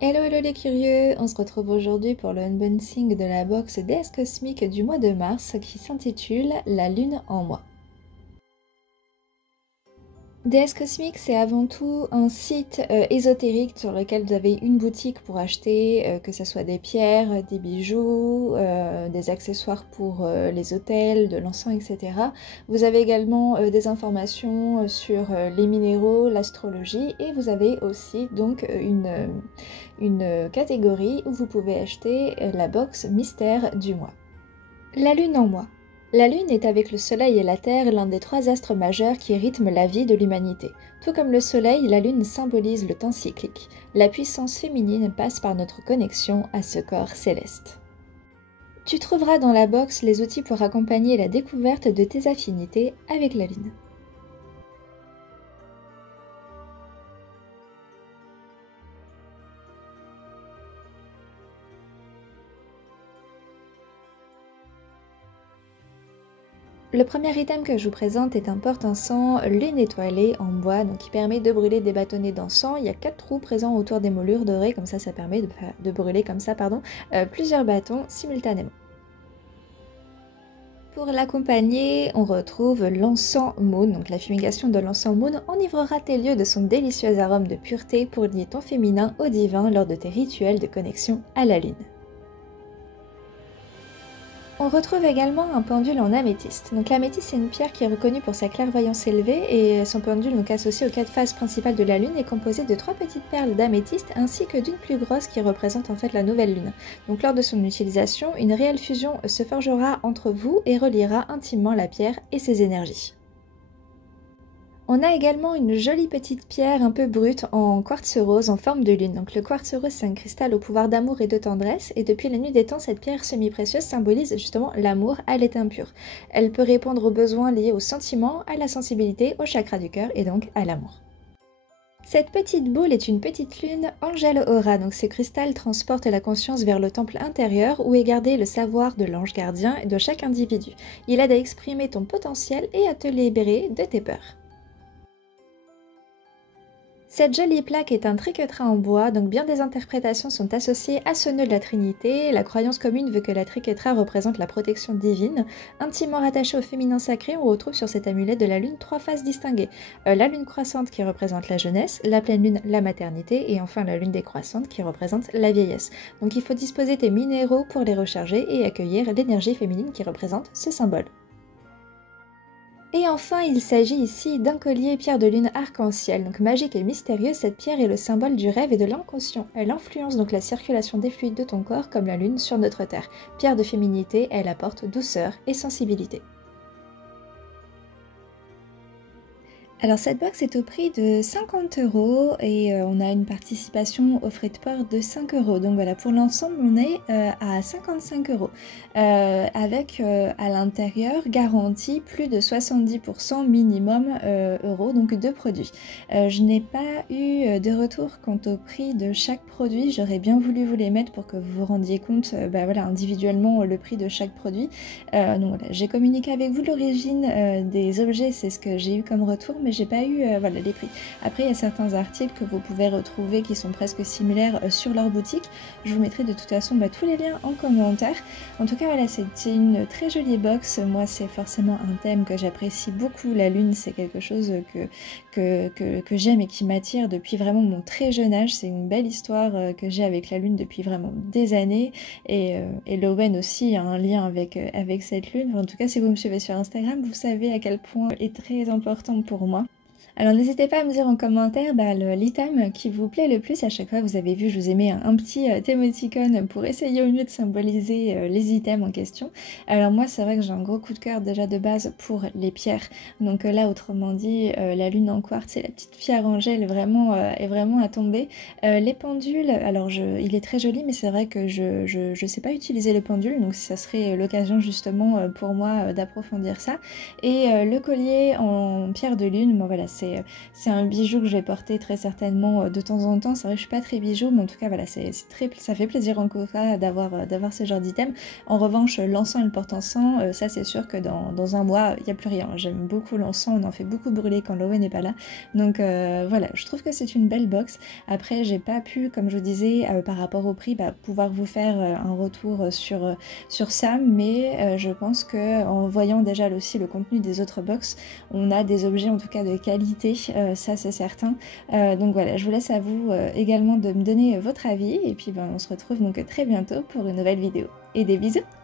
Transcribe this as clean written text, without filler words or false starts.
Hello hello les curieux, on se retrouve aujourd'hui pour le unboxing de la box déesse cosmique du mois de mars qui s'intitule La Lune en moi. Déesse Cosmique, c'est avant tout un site ésotérique sur lequel vous avez une boutique pour acheter, que ce soit des pierres, des bijoux, des accessoires pour les hôtels, de l'encens, etc. Vous avez également des informations sur les minéraux, l'astrologie, et vous avez aussi donc une catégorie où vous pouvez acheter la box mystère du mois. La Lune en moi. La Lune est avec le Soleil et la Terre l'un des trois astres majeurs qui rythment la vie de l'humanité. Tout comme le Soleil, la Lune symbolise le temps cyclique. La puissance féminine passe par notre connexion à ce corps céleste. Tu trouveras dans la box les outils pour accompagner la découverte de tes affinités avec la Lune. Le premier item que je vous présente est un porte-encens lune étoilée en bois, donc qui permet de brûler des bâtonnets d'encens. Il y a 4 trous présents autour des moulures dorées, comme ça permet de brûler comme ça, plusieurs bâtons simultanément. Pour l'accompagner, on retrouve l'encens Moon, donc la fumigation de l'encens Moon enivrera tes lieux de son délicieux arôme de pureté pour lier ton féminin au divin lors de tes rituels de connexion à la lune. On retrouve également un pendule en améthyste. Donc l'améthyste c'est une pierre qui est reconnue pour sa clairvoyance élevée et son pendule donc associé aux 4 phases principales de la lune est composé de 3 petites perles d'améthyste ainsi que d'une plus grosse qui représente en fait la nouvelle lune. Donc lors de son utilisation, une réelle fusion se forgera entre vous et reliera intimement la pierre et ses énergies. On a également une jolie petite pierre un peu brute en quartz rose en forme de lune. Donc le quartz rose c'est un cristal au pouvoir d'amour et de tendresse et depuis la nuit des temps cette pierre semi-précieuse symbolise justement l'amour à l'état pur. Elle peut répondre aux besoins liés aux sentiments, à la sensibilité, au chakra du cœur et donc à l'amour. Cette petite boule est une petite lune Angel Aura, donc ce cristal transporte la conscience vers le temple intérieur où est gardé le savoir de l'ange gardien de chaque individu. Il aide à exprimer ton potentiel et à te libérer de tes peurs. Cette jolie plaque est un triquetras en bois, donc bien des interprétations sont associées à ce nœud de la Trinité. La croyance commune veut que la triquetra représente la protection divine. Intimement rattachée au féminin sacré, on retrouve sur cet amulet de la lune 3 phases distinguées. La lune croissante qui représente la jeunesse, la pleine lune la maternité et enfin la lune décroissante qui représente la vieillesse. Donc il faut disposer tes minéraux pour les recharger et accueillir l'énergie féminine qui représente ce symbole. Et enfin, il s'agit ici d'un collier pierre de lune arc-en-ciel. Donc magique et mystérieux, cette pierre est le symbole du rêve et de l'inconscient. Elle influence donc la circulation des fluides de ton corps comme la lune sur notre terre. Pierre de féminité, elle apporte douceur et sensibilité. Alors cette box est au prix de 50 € et on a une participation aux frais de port de 5 €. Donc voilà, pour l'ensemble on est à 55 € avec à l'intérieur garantie plus de 70% minimum euros donc de produits. Je n'ai pas eu de retour quant au prix de chaque produit, j'aurais bien voulu vous les mettre pour que vous vous rendiez compte voilà, individuellement le prix de chaque produit. Donc voilà, j'ai communiqué avec vous l'origine des objets, c'est ce que j'ai eu comme retour, mais j'ai pas eu voilà, les prix. Après, il y a certains articles que vous pouvez retrouver qui sont presque similaires sur leur boutique. Je vous mettrai de toute façon tous les liens en commentaire. En tout cas, voilà, c'est une très jolie box. Moi, c'est forcément un thème que j'apprécie beaucoup. La lune, c'est quelque chose que j'aime et qui m'attire depuis vraiment mon très jeune âge. C'est une belle histoire que j'ai avec la lune depuis vraiment des années. Et Lowen aussi a un lien avec cette lune. En tout cas, si vous me suivez sur Instagram, vous savez à quel point elle est très importante pour moi. Alors n'hésitez pas à me dire en commentaire l'item qui vous plaît le plus. À chaque fois vous avez vu, je vous ai mis un petit émoticône pour essayer au mieux de symboliser les items en question. Alors moi c'est vrai que j'ai un gros coup de cœur déjà de base pour les pierres. Donc là autrement dit la lune en quartz et la petite pierre Angel est vraiment à tomber. Les pendules, alors il est très joli mais c'est vrai que je sais pas utiliser les pendules donc ça serait l'occasion justement pour moi d'approfondir ça. Et le collier en pierre de lune, bon voilà, c'est un bijou que je vais porter très certainement de temps en temps. C'est vrai que je suis pas très bijou, mais en tout cas voilà, ça fait plaisir en tout cas d'avoir ce genre d'item. En revanche, l'encens et le porte-encens, ça c'est sûr que dans un mois, il n'y a plus rien. J'aime beaucoup l'encens, on en fait beaucoup brûler quand Lowe n'est pas là. Donc voilà, je trouve que c'est une belle box. Après, j'ai pas pu, comme je vous disais, par rapport au prix, pouvoir vous faire un retour sur ça, mais je pense que en voyant déjà aussi le contenu des autres box, on a des objets en tout cas de qualité, ça c'est certain. Donc voilà, je vous laisse à vous également de me donner votre avis, et puis on se retrouve donc très bientôt pour une nouvelle vidéo. Et des bisous!